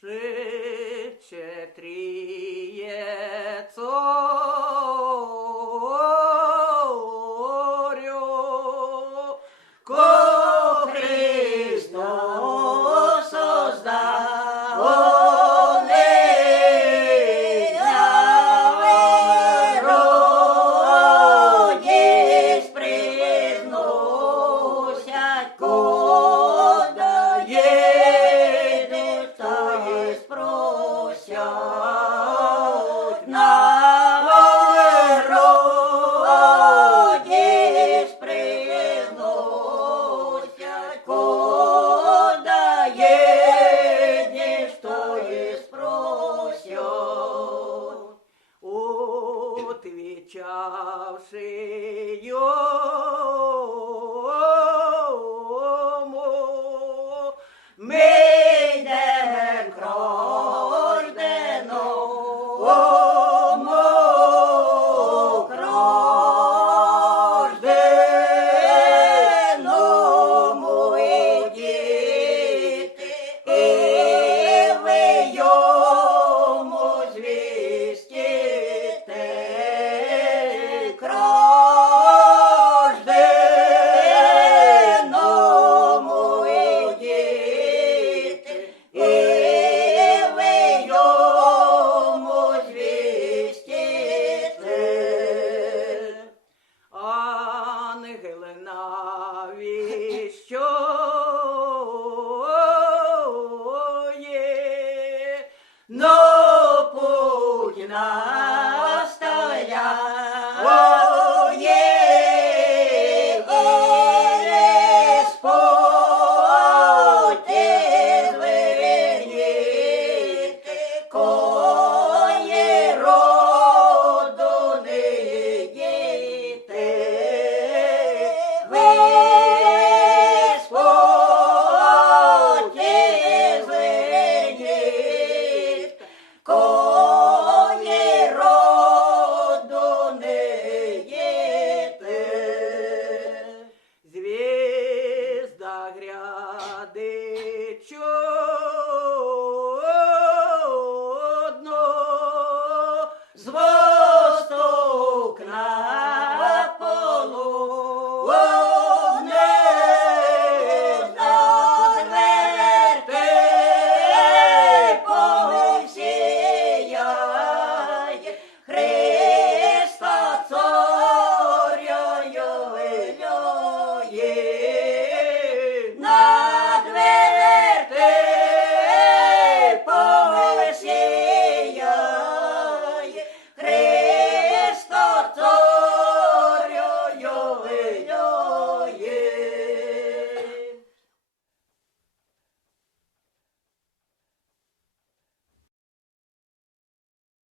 Шиче тріє царю, ко Христос создав, родись призносять, кода єде, то є спросять народись призносять, кода єде, то є спросять. Отвечавши йому, ми йдем крожденому, крожденому, ідіть, і ви йому звістите, крожденому, ідіть, і ви йому звістите. Ангел навіщує, но путь наставляє, Господь, зверніть,